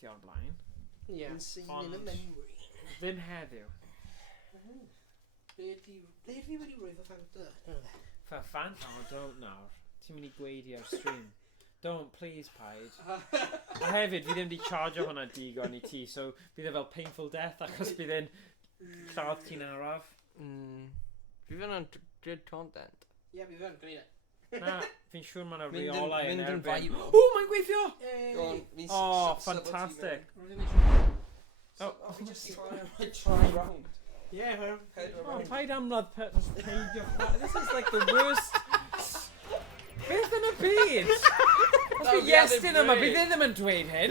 Ti o'r blaen. Ie. Fy'n heddiw. Ble fi wedi rhoi fy Fanta? For Fanta? Oh, don't nawr. Ti'n mynd I gweidi ar stream. Don't, please, paid. A hefyd, fi ddim wedi charge hwnna digon I ti, so bydd e fel painful death achos bydd e'n lladd ti'n araf. Fi fy'n yn dred content. Ie, fi fy'n, gwneud e. Na, fi'n siŵr mae'na reolau yn erbyn. O, mae'n gweithio! Oh, fantastic. Oh, fi just try round. Yeah, Oh, paid amladd peidio. This is like the worst. Beth yn y byd? Os fi Iestyn yma, bydd e ddim yn dweud hyn.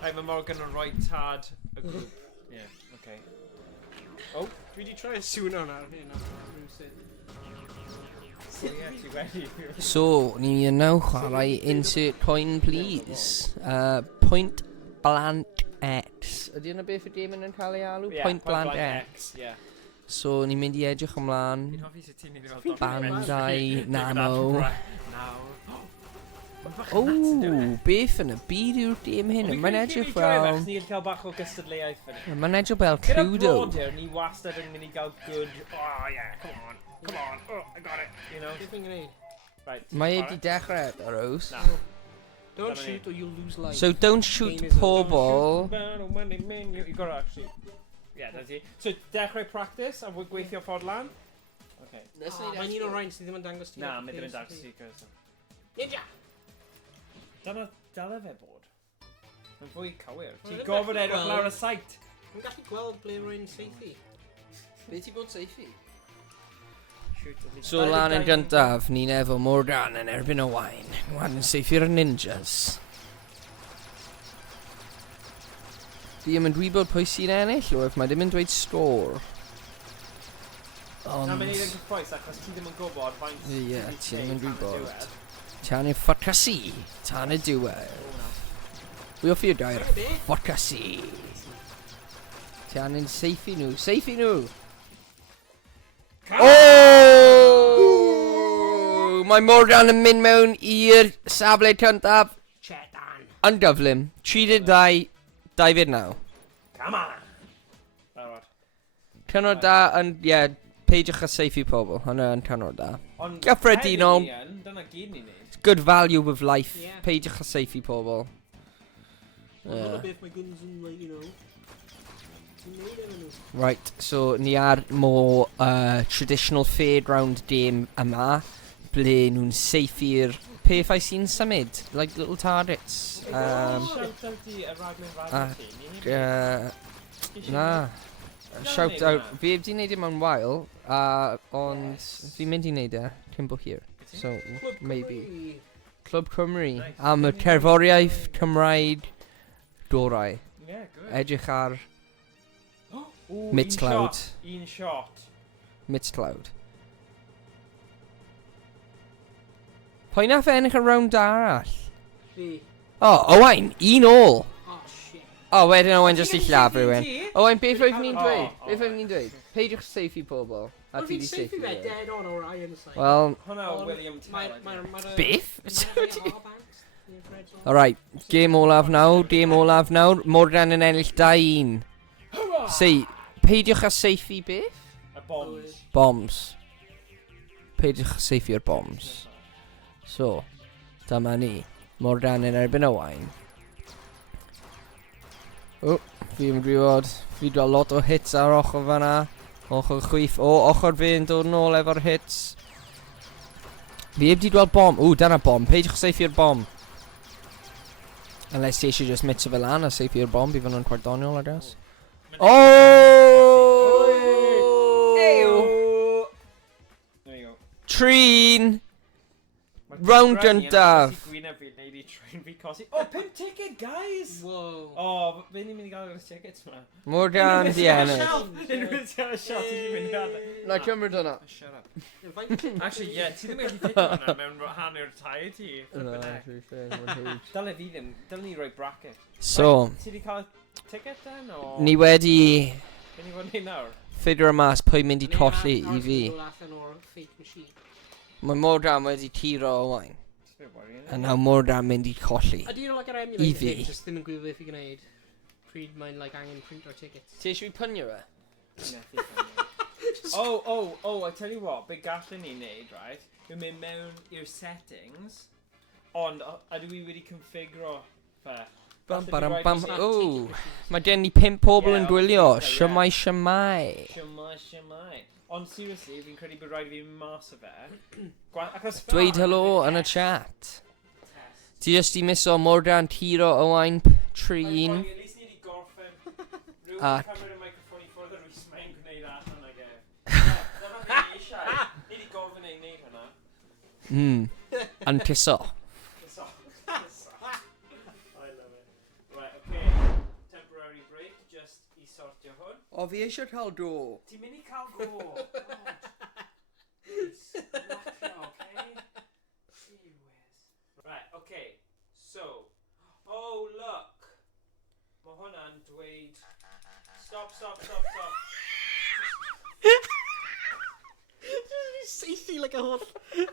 Ai, mae Morgan yn rhoi tad y grŵp. Yeah, okay. Oh, fi wedi try y sŵn hwnna ar hyn. So, ni yna chwarae insert coin please. Point blank X. Ydy hwnna beth y dim yn cael ei alw? Yeah, Point blank X. Yeah. So, ni'n mynd I edrych ymlaen. Bandai, Nano. O, beth yn y byd yw'r dim hyn? Mae'n edrych fel... Ni'n cael bach o gystadleuaeth fyny. Mae'n edrych fel criw. Gyda brodyr, ni wastad yn mynd I gael good... Oh yeah, come on, oh, I got it, you know. Beth fi'n gwneud? Right. Mae wedi dechrau ar oes. Na. Don't shoot or you'll lose life. So, don't shoot pobl. You gotta actually... Yeah, that's it. So, dechrau practice a gweithio ffordd lan? Okay. Mae'n un o'r rhain sydd ddim yn dangos ti. Na, mae ddim yn dangos ti. Ninja! Dyna dala fe bod. Mae'n fwy cywir. Ti'n gofod edrych lawr y site. Mae'n gallu gweld ble rwy'n seithi. Be ti bod seithi? So lan yn gyntaf, ni'n efo Morgan yn erbyn Owain. Wan yn seifio'r ninjas. Fi ddim yn dweud bod pwy sy'n ennill, Lwyd, mae ddim yn dweud sgôr. Na, mae'n neud yn gyffroes achos ti ddim yn gwybod faint... Ie, ti ddim yn gwybod. Tan i'n ffotcasi, tan y diwedd. Wy o ffyr gair, ffotcasi. Tan i'n seifi nhw, seifi nhw! Oh! Mae Morgan yn mynd mewn i'r safle cyntaf. Chetan. Yn gyflym, 3-2, 2-9. Come on! Barod. Cynnor da yn, ie, peidiwch â seifi pobl, hwnna yn cynnor da. Gyffredinol. Dyna gyd ni'n neud. Good value of life, peidiwch â seifi pobl. Hwna beth mae guns yn, like, you know. Right, so ni ar mo traditional fair round game yma, ble nhw'n seifi'r pethau sy'n symud, like little targets. Shout out I y raglen Na, shout out, fi heb di wneud e mewn while, ond fi'n mynd I wneud e, cyn bo hir, so maybe. Clwb Cymru, am y cerddoriaeth Cymraeg gorau. Yeah, good. Edrych ar Ooh, Mid-cloud. Un shot. Mid-cloud. Pwy nath ennill y round arall? Fi. Oh, Owain, 1-1. Oh, shit. Oh, wedyn Owain just I llaf rhywun. Owain, beth roedd ni'n dweud? Oh, Beth roedd ni'n dweud? Peidiwch seifi pobl. A Wel, ti fi'n di seifi seifi fe fe. dead on o'r iron side. Wel, Hwna o William Tell. beth? Beth? Alright, game olaf nawr. Morgan yn ennill 2-1. Sei, peidiwch â seifi beth? Y bombs. Bombs. Peidiwch â seifi'r bombs. So, dyma ni. Morgan yn erbyn Owain. O, fi yn gwybod. Fi dod lot o hits ar ochr fanna. Ochr chwith. O, ochr fi yn dod nôl efo'r hits. Fi heb di gweld bom. O, dyna bom. Peidiwch â seifi'r bom. Unless ti eisiau just mitio fel an a seifi'r bom, bydd nhw'n cwardoniol, I guess. Oh! There you go. Trin! Round gyntaf. Gwyneb fi'n neud I trin fi cosi. Oh, 5 ticket, guys! Whoa. Oh, fe ni'n mynd I gael y tickets ma. Morgan di ennill. Unrhyw ti'n shot I mynd I gael. Na cymryd hwnna. Shut up. Actually, yeah, ti ddim yn gallu ffitio hwnna mewn hanner tair ti. Dyle fi ddim, dyle ni roi bracket. So, Ti wedi cael ticket then, o? ni wedi Be ni fod yn neud nawr? ffigur mas pwy mynd I colli I fi. Mae Morgan wedi tiro Owain. a bit worrying. A nawr Mordan mynd I colli. I do like an I emulator fi. hyn, just ddim yn gwybod beth I gwneud. Pryd mae'n like angen printer tickets. Ti eisiau I pynio e? Oh, I tell you what, be gallwn ni wneud, right? Dwi'n mynd mewn i'r settings, ond ydw i wedi configuro fe. Bam, bam, bam. O, mae gen I 5 pobl yn gwylio. Siamai, siamai. Siamai. Ond seriously, fi'n credu bod rhaid I fi mas o fe. Achos Dweud helo yn y chat. Ti jyst I miso Mordan tiro Owain trin. At least ni wedi gorffen. Rwy'n cymryd y microphone I ffwrdd a Rhys mae'n gwneud allan ag e. Dyna fi eisiau. Ni wedi gorffen ei wneud hwnna. Yn tiso. I love it. Right, okay. Temporary break, just I sortio hwn. O, fi eisiau cael do. Ti'n mynd I cael go. Rhys, relaxio, okay? Gee whiz. Right, okay. So, oh look. Mae hwnna'n dweud... Stop. Seithi like a whole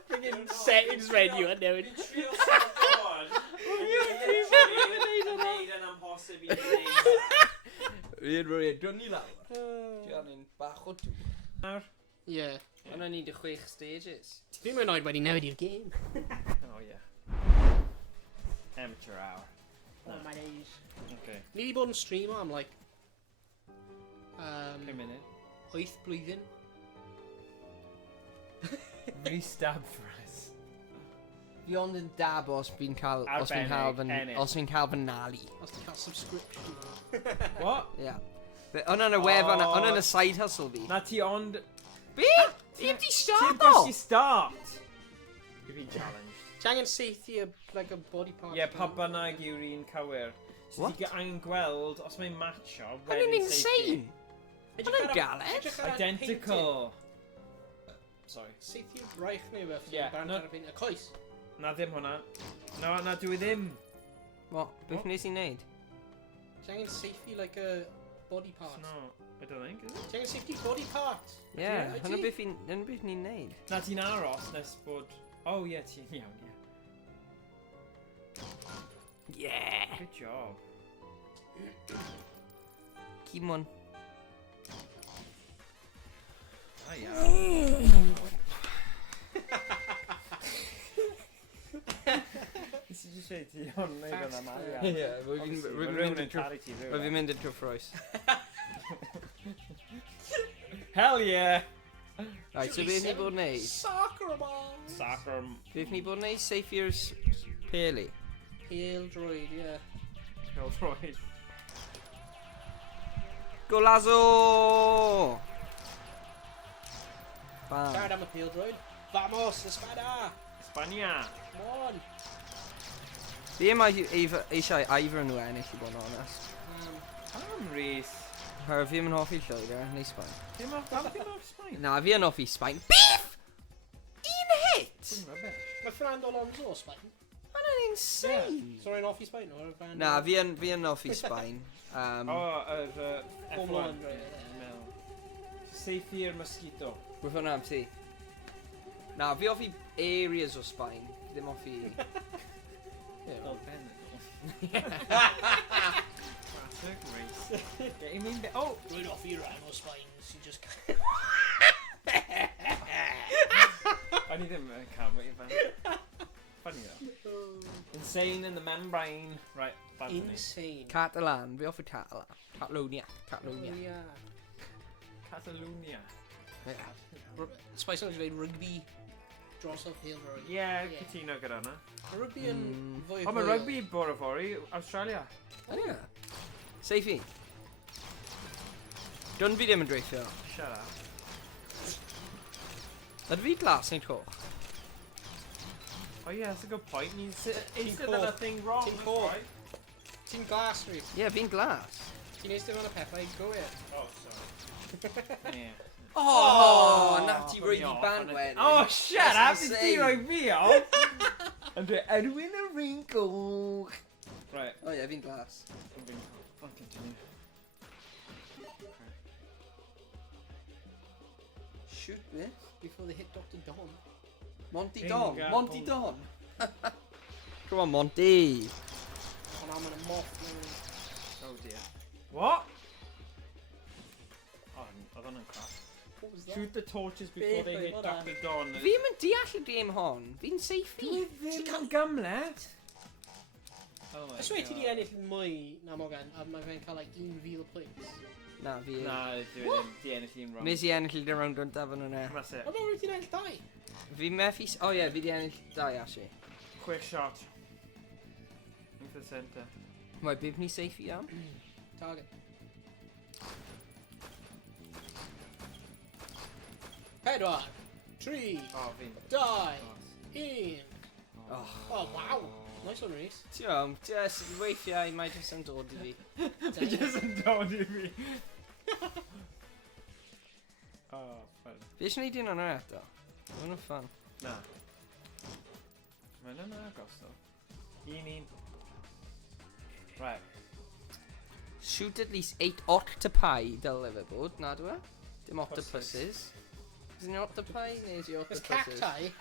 friggin' settings menu yn newid. Fi'n trio sortio hwn. Yn neud yn amhosib I wneud. Fi'n rhoi dwni lawr. Ti'n un bach o dŵr. Yeah. Yna ni 6 stages. Dwi'n mynd oed wedi newid i'r game. Oh yeah. Amateur hour. Oh my days. Okay. Ni wedi bod yn streamo am like... 5 munud. 8 blwyddyn. Restab for us. Fi ond yn dab os fi'n cael... Os fi'n cael fy nalu. Os ti'n cael subscription. What? Yeah. Hwna'n y wefan, hwna'n y side hustle fi. Na ti ond... Be? Fi heb di start Ti'n o! gwrs I start! You've been challenged. Ti angen seithi like a body part. Yeah, pa bynnag yw'r un cywir. So What? ti angen gweld, os mae'n matcho, Hwna'n insane! Hwna'n galed! Identical! Sorry. Seithi braich neu beth. Yeah, no- Y coes. Na ddim hwnna. Na dwi ddim. What? Beth nes I wneud? Ti angen seithi like a body part. No, I don't think, is it? Ti angen seithi body part. Yeah, Ie, hwna wyt ti? beth ni'n neud. Na ti'n aros nes bod... Oh yeah, ti'n iawn, yeah. Yeah! Good job. Come on. Ah, yeah. Nes I just say ti ond neud hwnna ma. Ie, Mae fi'n mynd i'r cyffroes. Hell yeah! Right, so beth ni bod yn neud? Soccer ball. Soccer... Beth ni bod yn neud? Safe i'r peli. Pale droid, yeah. Hell right. Golazo! Bam. Siarad am y pale droid. Vamos, espada! Spania! Come on! Fi eisiau eifr nhw ennill I bod yn onest. Am Rhys. Her fi yn hoffi Lloegr, neu Sbaen. Dim off Spain. Na, fi yn hoffi Sbaen. Beef! Un hit! Mae Fernando Alonso o Sbaen. Hwna'n insane! So rwy'n offi Sbaen o'r Fernando? Na, fi yn hoffi Sbaen. F1. Safe i'r mosquito. Beth hwnna am ti? Na, fi hoffi areas o Sbaen. Ddim hoffi... Oh, Ben. Classic Rhys. Getting me in bit. Oh! Rwy'n offi rhan o Sbaen sy'n just... O'n I ddim yn cael beth I fan. Funny though. Insane in the membrane. Right, bad for me. Insane. Catalan, fi hoffi Catalan. Catalonia. Yeah. Catalonia. Spice o'n dweud rugby dros o pale droid. Yeah, cytuno gyda hwnna. Mae rugby yn fwy O, mae rugby bore fori, Australia. Oh, yeah. Seifi. Dwn fi ddim yn dreithio. Shut up. Ydw fi glas neu coch? Oh yeah, that's a good point. You said cool. that a thing wrong. Ti'n that's cool. right. Ti'n glas rwy. Ie, fi'n glas. Ti'n eistedd mewn y pethau gywir. Oh, sorry. Yeah. Oh, na ti roi di ban wedyn. Oh, shut up! That's It's di insane. roi fi off! And Edwin a wrinkle. Right. Oh ie, fi'n glas. Fucking continue. Shoot me. Before they hit Dr. Don. Monty Bingo. Don. Monty Don. Come on, Monty. And I'm gonna moth you. Oh dear. What? Oh, I don't know crap. What was that? Shoot the torches before they hit Dr. Dawn. Fi yn deall y game hon. Fi'n seifi. Dwi ddim yn gymlet. Oh my I swear ti God. di ennill mwy na Morgan, a mae fe'n cael like 1,000 points. Na, fi. Na, dwi ddim di ennill un round. Nes i ennill y round o'n dafon yna. That's it. O, no, wyt ti'n ennill 2? Fi methu... O ie, fi di ennill 2 actually. Quick shot. Into the centre. Mae beth ni seifi am? Target. Pedwar, 3, Oh, fi'n... 2, 1. Oh. Oh, wow. Nice one, Rhys. Ti'm, just weithiau mae jyst yn dod i fi. Fi jyst yn dod i fi. Oh, fun. Fi eisiau neud un o'n eto. Mae'n nhw'n ffan. Na. Mae'n yn agos though. Un. Right. Shoot at least 8 octopi dylai fe bod, na dwi? Dim octopuses. Is it octopi neu is it There's octopuses? cacti.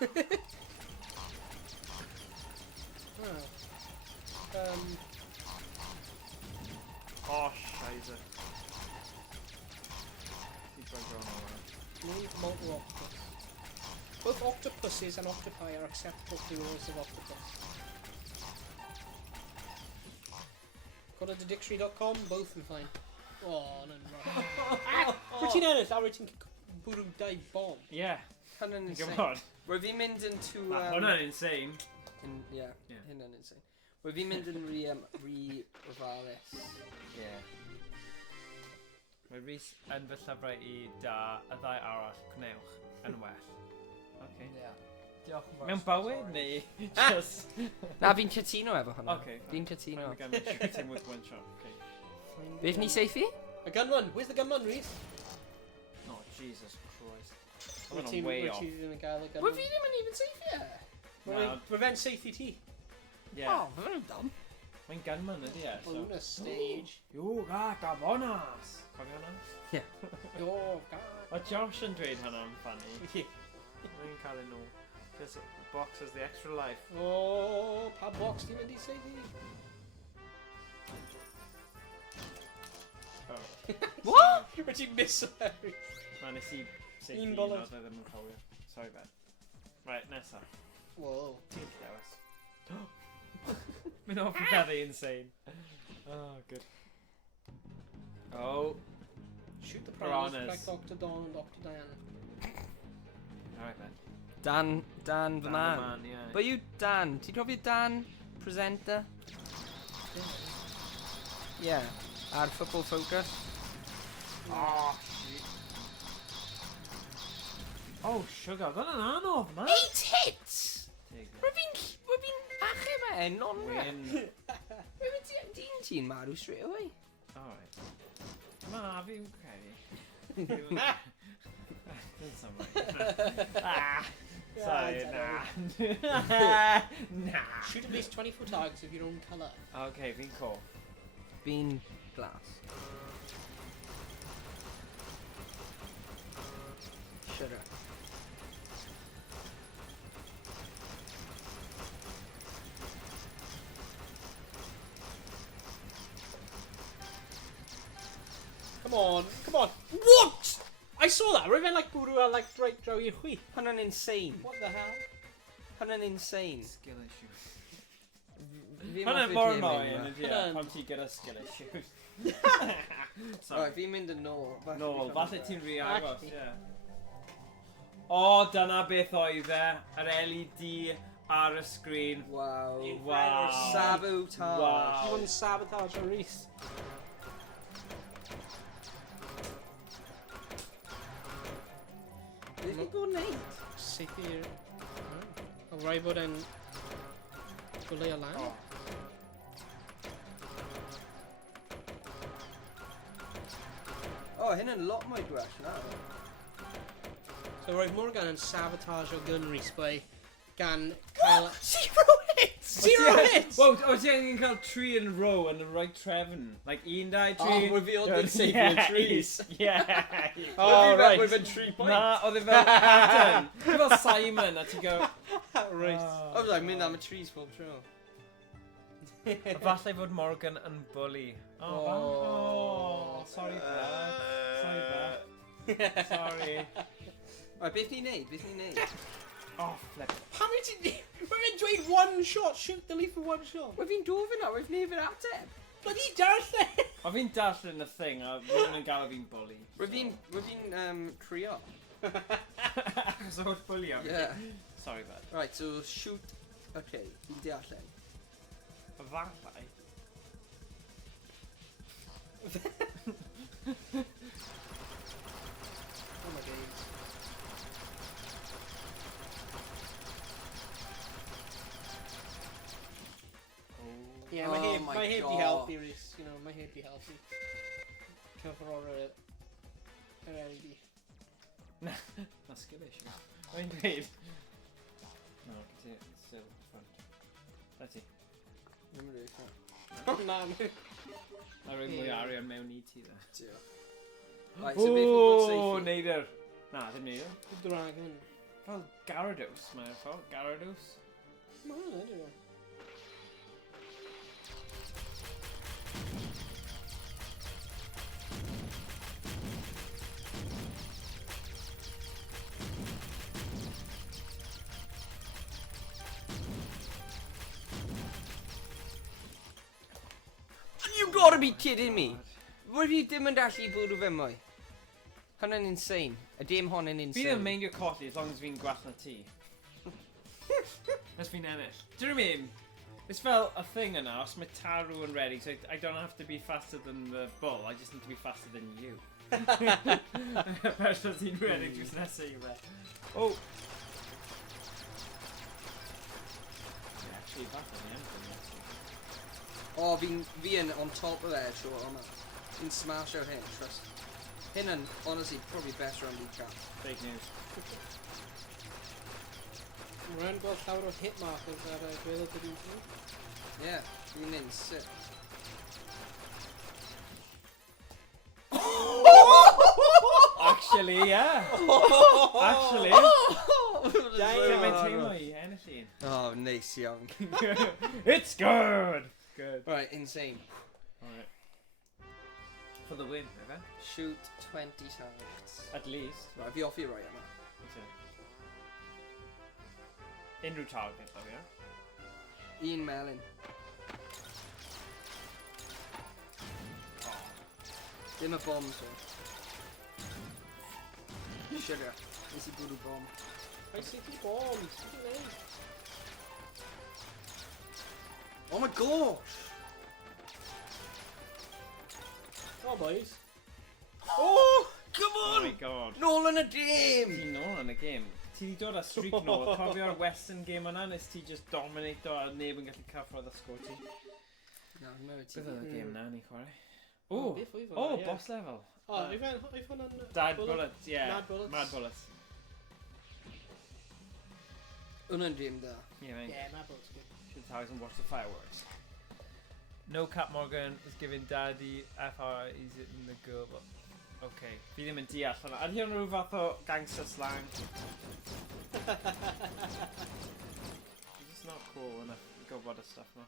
Oh, scheiße. Keep on going around. Need multiple octopus. Both octopuses and octopi are acceptable to the rules of octopus. Go to dictionary.com, both are fine. Oh, no, no. Wyt ti'n ennill, a wyt ti'n bwrw 2 bom? Yeah. Hynny'n insane. Come on. Rwy fi'n mynd into... Nah, hwnna'n insane. Yeah, Yeah. hynny'n insane. Rwy fi'n mynd yn re-ofalus. Yeah. Mae Rhys yn fy llyfrau i da y 2 arall cwnewch yn well. Okay. Yeah. Diolch yn fawr. Mewn bywyd neu just... Na, fi'n cytuno efo hwnna. Okay. Fi'n cytuno. I'm gonna shoot him with one shot. Okay. Beth ni seifi? A gunman! Where's the gunman, Rhys? Oh, Jesus Christ. Wyt I'm ti'n way wyt off. ti ddim yn gael y Rwy gunman? fi ddim yn even seifi e. Mae fe'n safe i ti. Yeah. Oh, fe fe'n dom. Mae'n gunman ydi e, so... On a stage. You got a bonus! Cofio hwnna? Oh, God. O Josh yn dweud hwnna'n funny. Mae'n cael ei nhw. Just box as the extra life. Oh, pa box ti'n mynd i safe i? Oh. What? Wyt ti'n miss o Harry? Na, nes i safety Un un bolwyd. oedd e ddim yn cofio. Sorry, Ben. Right, nesa. Whoa. Ti'n llewas. Mae'n off very insane. Oh, good. Oh. Shoot the Piranhas. piranhas like Dr. Don and Dr. Diane. Alright, Ben. Dan fy Dan the man. man, yeah. But you Dan, ti'n cofio Dan, presenter? Yeah, ar Football Focus. Oh, shit. Oh, sugar. Dyna'n anodd, man. 8 hits! Take it. Rwy fi'n achub e, non fe. Win. Rwy'n ti'n marw straight away. Alright. Ma, fi'n credu. Doesn't sound right. Ah. Sorry, nah. Nah. Shoot at least 24 targets of your own colour. Okay, fi'n cool. Fi'n glas. Shut up. Come on, come on. What? I saw that. Rwy'n like bwrw a like right draw i'r chwi. Hwnna'n insane. What the hell? Hwnna'n insane. Skill issues. Hwnna'n mor annoying, ydy e, pan ti gyda skill issues. Sorry. Fi'n mynd yn nôl. Nôl, falle ti'n rhy agos, Actually. ie. O, dyna beth oedd e. Yr LED ar y sgrin. Wow. Wow. Sabotage. Wow. You want sabotage on Rhys? Beth ni bod yn neud? Safe i'r... O rai bod yn... Gwylio lan. Oh. O, hyn yn lot mwy gwell na. So roedd Morgan yn sabotage o gun Rhys by gan cael... 0 hits! 0 hits! Wel, o ti angen cael 3 in a row yn y right trefn. Like 1, 2, 3. Oh, revealed the safety of trees. Yeah. Oh, right. We've been 3 points. Na, oedd e fel pattern. Ti fel Simon a ti go... Right. I was like, mynd am y trees pob tro. Falle fod Morgan yn bully. Oh, sorry, Beth. Sorry, Beth. Sorry. Right, beth ni'n neud? Beth ni'n neud? Oh, flip. Pam wyt ti'n... Mae'n dweud one shot, shoot the leaf for one shot. Wel fi'n dofyn nawr, wyf neb yn ateb. Bloody darllen! O fi'n darllen y thing, a fi'n yn gael fi'n bully. Wyf fi'n trio. Achos o'r bully am. Yeah. Sorry, Beth. Right, so shoot... Okay, fi'n deallen. Falle. Oh my days. Yeah, my Oh head be God. healthy, Rhys. You know, my head be healthy. Cyfr o'r LED. Na skillish. Mae'n dweud. No, continue. Still front. Let's see. Ddim yn rhaid. Na, A rwy'n mwy arian mewn i ti dda. Dio. Right, so beth fi'n bod O, seithi? neidr. Na, ddim neidr. dragon. Fel Gyda'r, mae'n ffordd. Gyda'r. Ma, anyway. You gotta be kidding me! Wyf fi ddim yn dallu bwrw fe mwy? Hwna'n insane. Y dim hon yn Fi insane. ddim meindio colli as long as fi'n gwell na ti. As fi'n ennill. Do you know what I mean? It's fel a thing yna, os mae tarw yn ready, so I don't have to be faster than the bull, I just need to be faster than you. Person ti'n ready, just nesaf i fe. Oh! Yeah, actually, faster than anything. O, fi yn on top of it, sure, o'na. Fi'n smash out hyn, trust. Hyn yn, honestly, probably best round each chat. Fake news. Rwy'n gweld llawer o hit markers ar y gwylod y dwi'n. Yeah, fi'n in sick. Actually, yeah. Actually. Damn. Mae'n teimlo i ennill un. Oh, nice iawn. It's good! Good. Right, insane. Alright. For the win, okay? Shoot 20 targets. At least. Right, fi offi right yma. That's it. Unrhyw target, though, yeah? Un melyn. Dim y bomb, so. Sugar. Nes I bwrw bomb. I see the bombs. Oh my gosh! Oh, boys. Oh! Come Oh on! my god. Nôl yn y dim! Ti nôl yn y game. Ti di dod â streak nôl. Cofio'r Western game yna, nes ti just dominate o a neb yn gallu cyffrodd y sgôr ti. No, no, ti. Beth oedd y game na ni chwarae? Oh, Oh, beth oedd oh, hwnna, ie. boss level. Oh, if hwnna'n... Dad bullets, yeah. Mad bullets. Mad bullets. Hwna'n dim da. Yeah, mate. Yeah, mad bullets, good. Should tag and watch the fireworks. No Cap Morgan is giving Daddy FR, he's in the girl, but... Okay, fi ddim yn deall hwnna. Ydy hwn rhyw fath o gangster slang? It's just not cool enough to go about the stuff now.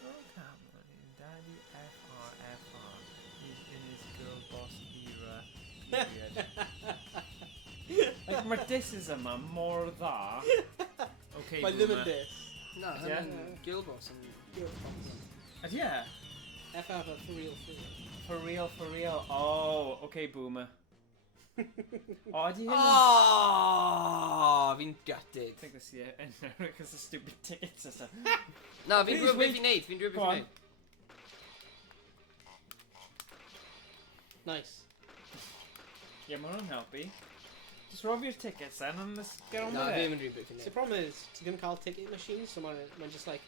No Cap Morgan, Daddy FR, he's in his girl boss era. Period. Like, mae'r disses yma mor dda. Okay, Mae ddim yn dis. Na, Yeah. hwna'n Gilbos yn... Ydy e? FF for real, for real. For real, for real. Oh, okay, boomer. Oh, ydy hyn? Oh, fi'n I gutted. think this is it. Because the stupid ticket system. Na, fi'n Please rhywbeth wait. fi'n neud, fi'n rhywbeth Go fi'n on. neud. Nice. Yeah, mae hwnna'n helpu. Just rob your tickets then and let's get on Na, with fi it. ddim yn rhywbeth fi'n So the neud. problem is, ti ddim cael ticket machines, so mae'n just like,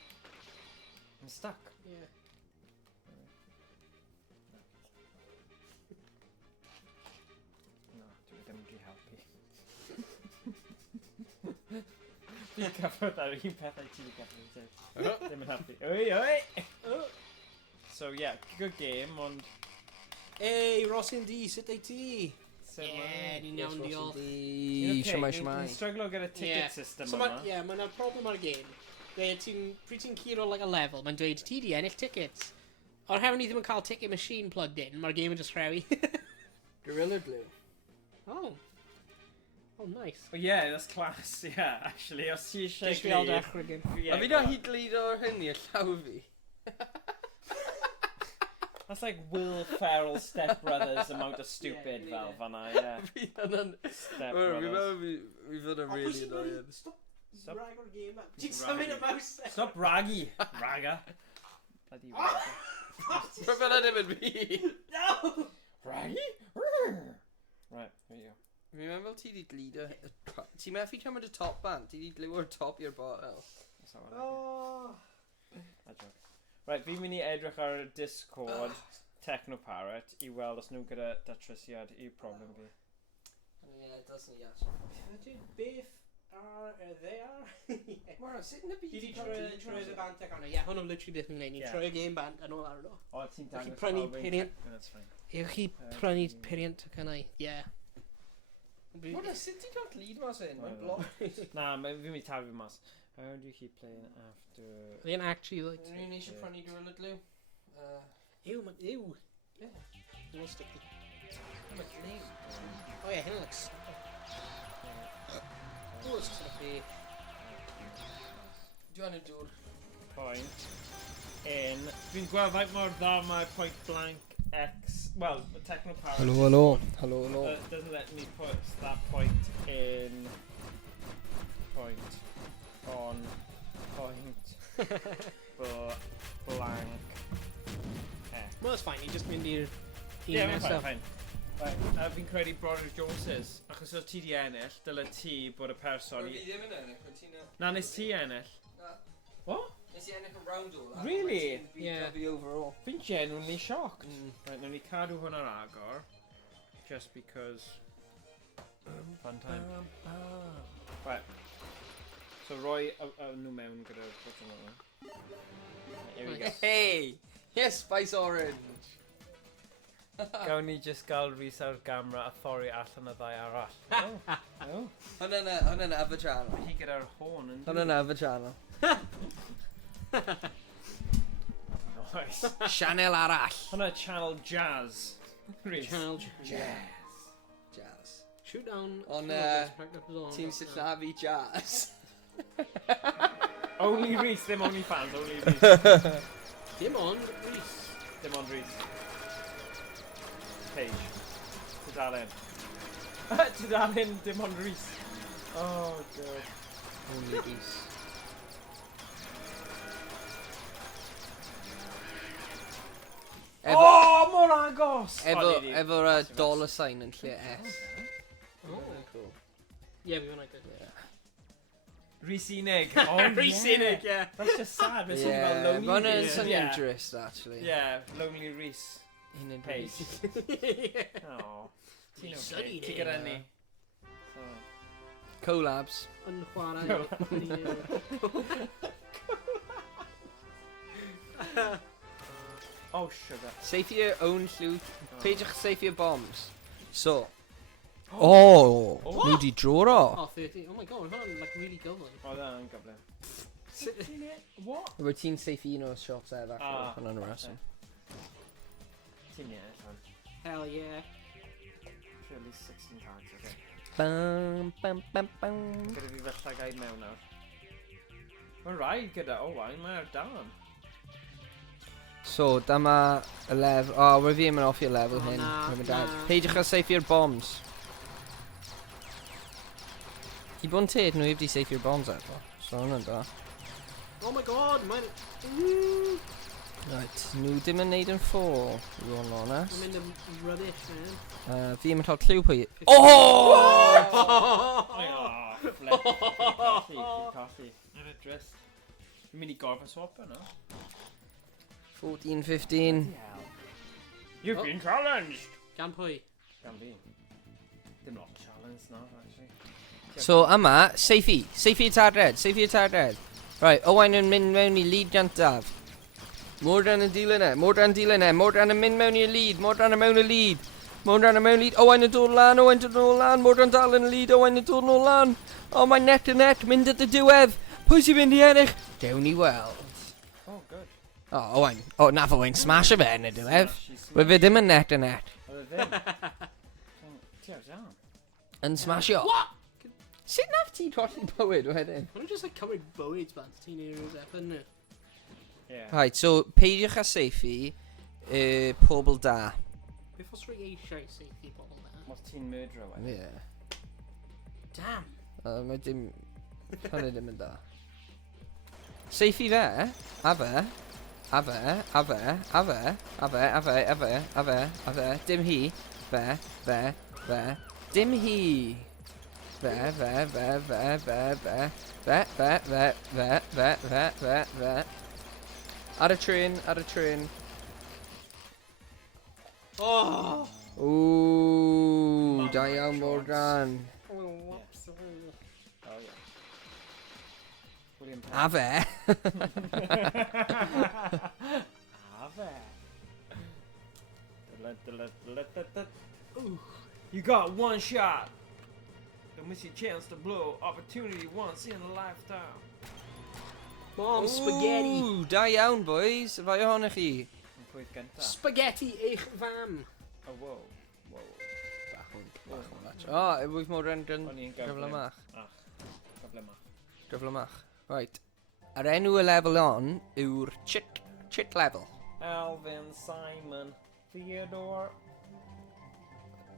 I'm stuck. yeah. No, dwi ddim yn helpu. Fi'n cyfrodd ar un pethau ti wedi gyfrodd. Ddim yn helpu. Oi, oi! Oh. So yeah, good game, ond... Hey, Ross and D, sut ei ti? So, Yeah, ni'n iawn diolch. Siamai, siamai. Ni'n struggle gyda ticket system So yma. mae'n problem ar y game. Pryd ti'n curo like a level, mae'n dweud ti di ennill tickets. O'r hefyd ni ddim yn cael ticket machine plugged in, mae'r game yn just rewi. Gorilla Glue. Oh. Oh, nice. Oh yeah, that's class, yeah, actually. Os ti eisiau Just fi al dechrau gyn. A fi da hyd leid o'r hynny y llaw fi. That's like Will Ferrell's Step Brothers amount of stupid fel fanna, yeah. Fi hynna'n... Step Fi Brothers. meddwl fi fod yn really annoying. Stop rag o'r game, man. Ti'n symud y mouse. Stop raggy, ragga. Bloody ragga. Mae fel ddim yn fi. No! Raggy? Right, here you go. Fi'n meddwl ti di glid o... Ti'n methu cymryd y top band? Ti di glid o'r top i'r bottle? That's not what I did. A joke. Right, fi'n mynd I edrych ar y Discord Technoparrot I weld os nhw gyda datrysiad I problem fi. Yeah, it doesn't yet. Beth they are? Mara, sut yn y byd? Ti di troi y band tech arno? Ie, hwn am literally beth mi'n gwneud. Ni troi y game band yn ôl arno. O, ti'n dangos prynu Owain peiriant. Tech- That's fine. Ewch chi prynu peiriant ac yna. Ie. Mara, sut ti'n cael glid mas hyn? Mae'n block. Na, fi'n mynd I taflu fi mas. How do you keep playing after... They didn't actually like... Rwy'n eisiau prynu Gorilla Glue? Ew, man, ew. Yeah. No sticky. Mae'n glue. Oh yeah, hynny looks... Oh, it's gonna be... Dwi'n dŵr. Point. In... Fi'n gweld faint mor dda mae point blank X... Well, the Technoparrot... Hello. Doesn't let me put that point in... Point. On... Point. Blank. X. Well, it's fine, you just mynd i'r... Yeah, mae'n fine. Right, fi'n credu Broderick Jones's, achos os ti di ennill, dyle ti bod y person... Fi ddim yn ennill, wyt ti'n... Na, nes ti ennill. Na. What? Nes i ennill yn round all. Really? Yeah. Fi overall. Fi'n genuinely shocked. Right, nawn ni cadw hwn ar agor. Just because... Fun time. Right. So roi nhw mewn gyda'r bottom yma. Here we go. Hey! Yes, Spice Orange! Gawn ni just gael Rhys ar gamera a thorri allan y ddau arall. No? No? Hwna'n other channel. Hi gyda'r hôn yn... Hwna'n other channel. Nice. Channel arall. Hwna channel jazz. Rhys. Channel Jazz. Shoot down... On, Team Sillafi Jazz. Only Rhys, ddim only fans, only Rhys. Dim ond, Rhys. Dim ond Rhys. Paige. Tudalen. Tudalen, dim ond Rhys. Oh, God. Only Rhys. Oh, mor agos! Efo'r dollar sign yn lle S. Oh. Cool. Yeah, we went like that. Rhys unig. Oh, Rhys unig, yeah. That's just sad. Mae'n swnio Yeah, fel lonely mae'n Rhys. sy'n Yeah. interest, actually. Yeah, lonely Rhys. Unig Paige. Rhys. Oh. Ti'n Rhys okay? unig. Ti gyda ni. Collabs. YnChwarae. Oh, sugar. Safe your own llw. Peidiwch safe your bombs. So. Oh! Nhw di draw o. Oh, 30. Oh my god, hwnna'n like really good one. Oh, that's gyflym. What? Wyt ti'n safe un o'r shots efo. Ah, Hwna'n reswm. Ti'n ie, fan. Hell yeah. At least 16 tags, okay. Bam, bam, bam, bam. Gyda fi felly gael mewn nawr. Mae'n rhaid gyda Owain, mae'r dan. So, dyma y lefel. O, we fi yn offi y lefel Oh, hyn. na. Peidiwch a safe your bombs. I bod yn ted, nhw i wedi safe your bombs efo. So, hwnna'n da. Oh my god, mae'n... Right, nhw dim yn neud yn ffôl, i fod yn honest. Mae'n mynd yn rubbish, man. Fi ddim yn cael clyw pwy... Oh! Oh, flip. Coffee. Yn y dress. Fi'n mynd I gorfod swap yno. 14, 15. You've been challenged! Gan pwy? Gan fi. Dim lot challenge na, actually. So, yma, safety. Safety y tad red. Safety y tad red. Right, Owain yn mynd mewn I lead gyntaf. Mordran yn dilyn e. Mordran dilyn e. Mordran yn mynd mewn i'r lead. Mordran yn mewn y lead. Mordran yn mewn lead. Owain yn dod lan. Owain yn dod lan. Mordran dal yn y lead. Owain yn dod nôl lan. Oh, mae net yn net. Mynd at y diwedd. Pwy sy'n mynd i ennill? Dewn ni weld. Oh, good. O, Owain. O, na fo Owain smash y fe yn y diwedd. Roedd fe ddim yn net y net. Oedd e ddim. Diolch iawn. Yn smashio. What? Sut naf ti colli bywyd wedyn? Maen nhw just like cymryd bywyd bant ti'n areas ep yn nhw. Yeah. Right, so peidiwch â seithi pobl da. Beth os rwy eisiau seithi pobl da? Os ti'n murderer wedyn. Yeah. Damn. Mae dim... Hwnnw ddim yn da. Seithi fe, a fe, a fe, a fe, a fe, a fe, a fe, a fe, a fe, a fe, dim hi, fe, fe, fe, dim hi. Fe, fe, fe, fe, fe, fe, fe, fe, fe, fe, fe, fe, fe, fe. Ar y trin, ar y trin. Oh! Ooh, da iawn Morgan. Oh, yeah. William Penn. A fe. A fe. Ooh. You got one shot. Don't miss your chance to blow. Opportunity once in a lifetime. Mom, spaghetti. Ooh, da iawn boys. Y fai ohonych chi. Yn pwyth gynta. Spaghetti eich fam. Oh, wow. Wow. Bach o'n match. O, wyth Morgan O'n i'n gyflymach. Ach, gyflymach. Gyflymach. Right. Yr enw y lefel on yw'r chit level. Alvin, Simon, Theodore.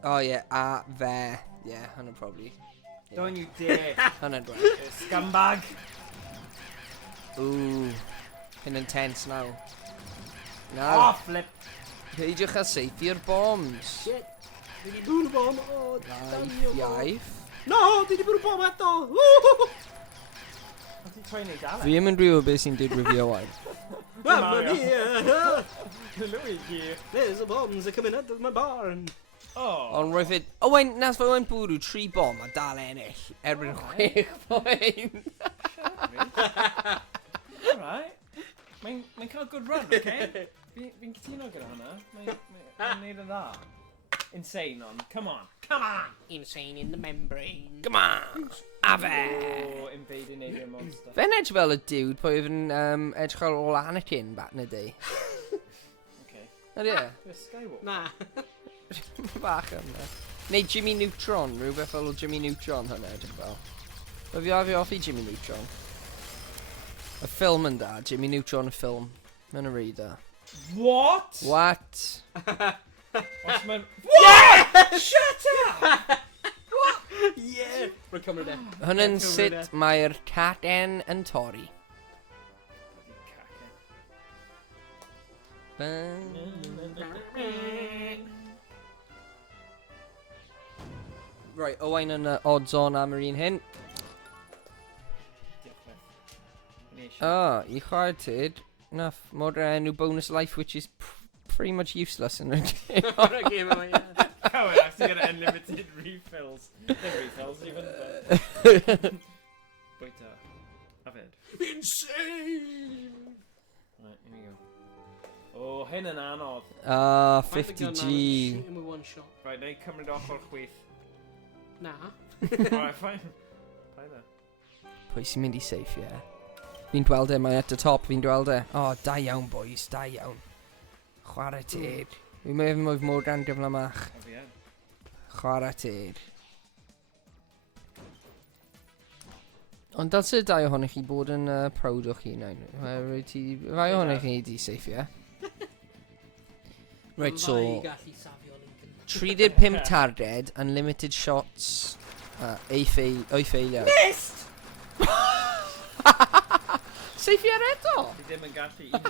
Oh yeah, a fe. Yeah, hwnna'n probably. Yeah. Don't you dare. Hwnna'n dweud. You scumbag. Ooh. Hyn yn tense naw. Oh, Nawr, flip. peidiwch â seithio'r bombs. Shit. Dwi wedi bwyd y bom. Oh, Iaith, iaith. No, dwi wedi bwyd y bom eto. Woo! What's he trying to do? Fi ddim yn rhyw o beth sy'n digwydd fi Owain. Mamma mia. Look at you. There's the bombs are coming out of my barn. Oh. Ond roedd fyd... Owain, nas fe Owain bwrw 3 bom a dal ennill. Erbyn 6 point. Alright. Mae'n cael good run, okay? Fi'n cytuno gyda hwnna. Mae'n neud yn dda. Insane on. Come on. Come on. Insane in the membrane. Come on. A fe. Oh, invading alien monster. Fe'n edrych fel y dude pwy oedd yn edrych ar ôl Anakin back in the day. Okay. Ydy e? The Skywalker. Na. Bach yma. Neu Jimmy Neutron, rhywbeth fel Jimmy Neutron hwnna edrych fel. Mae fi offi Jimmy Neutron. Y ffilm yn da, Jimmy Neutron y ffilm. Mae'n rhaid da. What? What? What's my... What? Shut up! Yeah. We're coming in. Hwna'n sut mae'r caten yn torri. Right, Owain yn odds on am yr un hyn. I chwarae'r enough more enw bonus life, which is pretty much useless in it. On a game, yeah. Oh, we're actually got unlimited refills. No refills even, but... Wait, I've heard. Insane! Right, here we go. Oh, hyn yn anodd. 50G. Shoot him with one shot. Right, now you cymryd off o'r chwith. Nah. Alright, fine. Bye there. Pwy sy'n mynd I safe, ie? Fi'n gweld e, mae at y top, fi'n gweld e. O, da iawn, boys, da iawn. Chwarae teg. Fi'n meddwl oedd Morgan gyflymach. Have we had? Chwarae teg. Ond dal sydd dau ohonych chi bod yn proud o'ch hunain. Fai ohonych chi di safe, ie? Right, so... 35 targed, unlimited shots, ei ffeilio. Missed! Safe ar eto? Fi ddim yn gallu inch.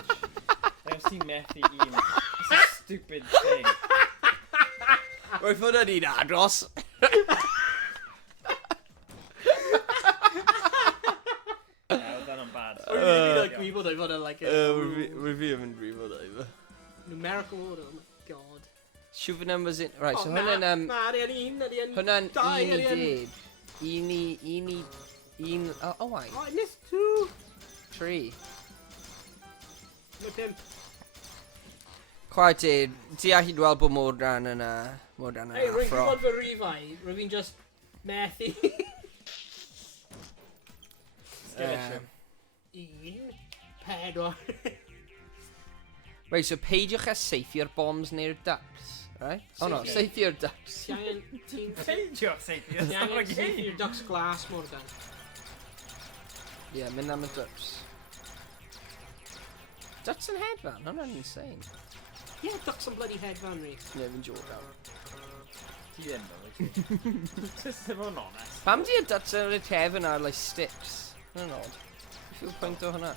Ewch ti'n methu un. It's a stupid thing. Roedd hwnna ni'n agos. Oedd yn bad. Like we would have like Roedd fi yn brifo da efo. numerical order. Oh my god. Siwf y numbers in... Right, so Na, hwnna'n... hwnna'n Hwnna'n un I did. Un... Oh, wai. Oh, I missed 2. 3. My pimp. Chwae ti, ti allu gweld bod Morgan yn Hey, rwy'n affro. gwybod fy rifau. Rwy'n just methu. pedwar. Right, so peidiwch a seithio'r bombs neu'r ducks, right? Oh no, seithio'r ducks. Ti angen... Peidio, seithio. Ti angen seithio'r ducks glas, Morgan. Yeah, mynd am y ducks. Ducks yn hedfan, hwnna'n insane. Yeah, ducks yn bloody hedfan, Rhys. Ne, fi'n joke awr. Ti ddim, though. Just to fod yn honest. Pam di y ducks yn y cefn ar, like, sticks? Hwna'n odd. Yw'r pwynt o hwnna?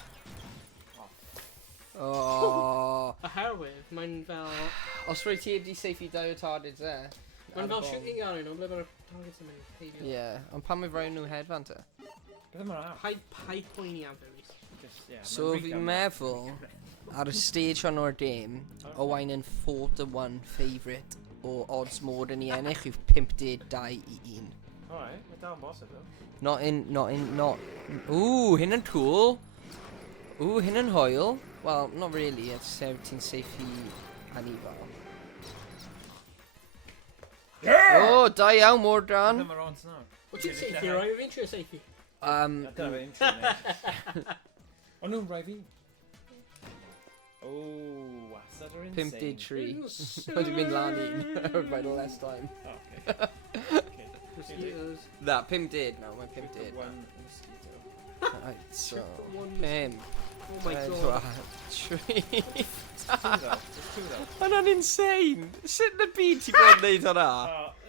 Oh. A herwydd, mae'n fel... Os rwy ti wedi seithi dau o targets e. Mae'n fel shooting gallery nhw, ble mae'r targets yn mynd peidio. Ie, ond pam mae rhaid nhw hedfan te? Beth yma'r ar? Paid poeni am fe, Rhys. So fi'n meddwl, ar y stage hwn o'r game, Owain yn 4-1 favourite o odds mod yn ei ennill yw 52 i 1. Alright, mae dal yn bosib, though. Not. Ooh, hyn yn cool. Ooh, hyn yn hwyl. Well, not really, it's 17 safe i anifal. Yeah! Oh, da iawn, Morgan. Beth yma'r ons nawr? Wyt ti'n seithi, roi? Fi'n trio seithi. Dyna fe intro ni. O nhw'n rhoi fi. Oh, wastad o'r insane. 53. Wedi mynd lan un. By the last time. Oh, okay. Mosquitoes. Na, 50 nawr, mae'n 50. One mosquito. Right, so, One 5. Oh my god. 3. Two though. Just two though. Hwna'n insane! Sut yn y byd ti bod yn neud hwnna?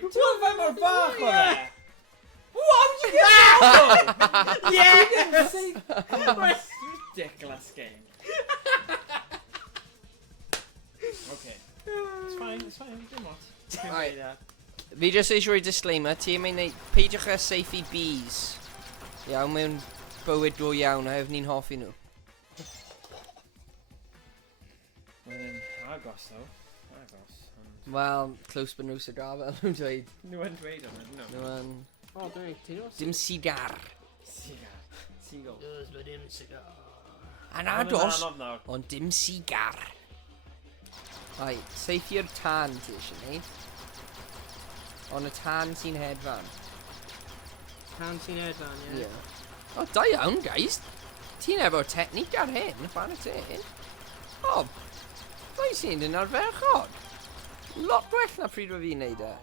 Ti'n fe mor bach o fe? How did you get that? Yeah! Ridiculous game. Okay. It's fine, dim lot. Right. Fi jyst eisiau rhoi disclaimer, ti yn mynd neud peidiwch a seithi bees. Iawn, mewn bywyd go iawn, a hefyd ni'n hoffi nhw. Mae'n agos though. Agos. Wel, close but no cigar fel nhw'n dweud. Nhw yn dweud o'n no. Nhw yn... O, dwi'n ti'n os? Dim cigar. Cigar. Seagull. Does, but dim cigar. Anados, ond dim cigar. Right, seithio'r tan ti eisiau neud. Ond y tan sy'n hedfan. Tan sy'n edfan, ie. Yeah. O, da iawn, guys. Ti'n efo technic ar hyn, fan y tyn. O, da sy'n dyn ar ferchod. Lot gwell na pryd o fi'n neud e.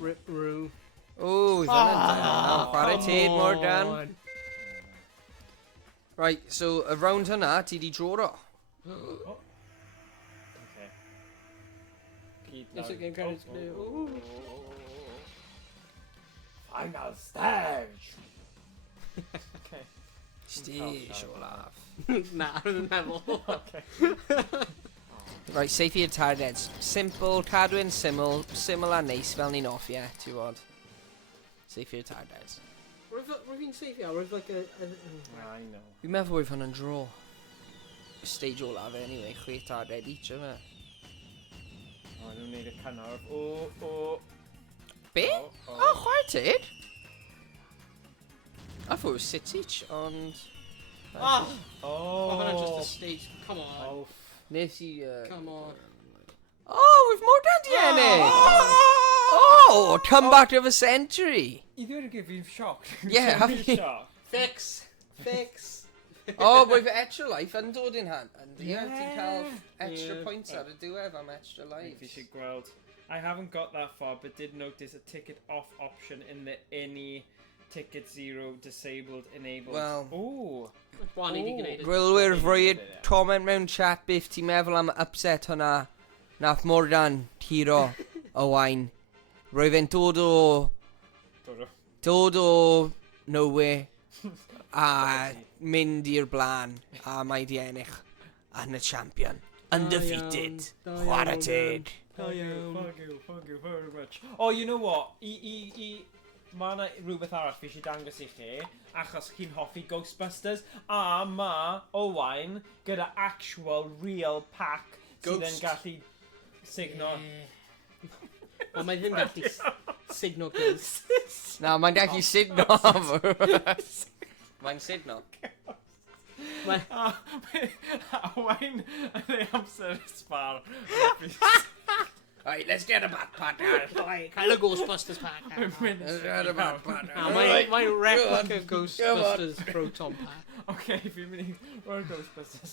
Rip roo. O, fan yn da. Chwarae teg, Morgan. Right, so, y round hynna, ti di dro o. Oh. Okay. Keep Yes, down. it can carry its play. Final stage! Okay. Stage o laf. Na, yn meddwl. Okay. Right, seithi y targets. Simple, cadw yn syml a neis fel ni'n off, ie, ti bod. Seithi y targets. Roedd fi'n seifio, roedd like a... I know. Fi'n meddwl oedd hwn yn draw. Stage o laf anyway, 6 target each, yma. Oh, nhw'n neud y cynnar. Be? Oh. Oh, chwarae teg? I thought it was 6 each, ond... Oh! Oh. Oh, hwnna'n just a stage. Come on. Oh. Nes i... Come on. Oh, we've more down the enemy! Oh, comeback of a century! I ddweud y fi'n shocked. Yeah, have you? Fix! Fix! Oh, we've extra life yn dod in hand. Yeah. Ti'n cael extra Yeah. points ar y diwedd am extra life. Fi eisiau gweld. I haven't got that far, but did notice a ticket off option in the any ticket 0 disabled enabled. Well. Ooh. One i di gwneud. Gwylwyr rhoi'r comment mewn chat beth ti'n meddwl am y upset hwnna. Nath Morgan tiro Owain. Roedd e'n dod o nowhere a mynd i'r blaen a mae di ennill yn y champion. Undefeated. Chwarae teg. Thank you very much. Oh, you know what? Mae yna rhywbeth arall fi eisiau dangos i chi, achos chi'n hoffi Ghostbusters, a mae Owain gyda actual real pack sydd yn gallu signo. Ond mae ddim gallu signo ghost. Na, mae'n gallu signo. Mae'n signo. Owain yn ei amser ysbar. Right, let's get a backpack out. Cael y Ghostbusters pack. Let's get a backpack out. Mae'n replica Ghostbusters proton pack. Okay, fi'n mynd i roi'r Ghostbusters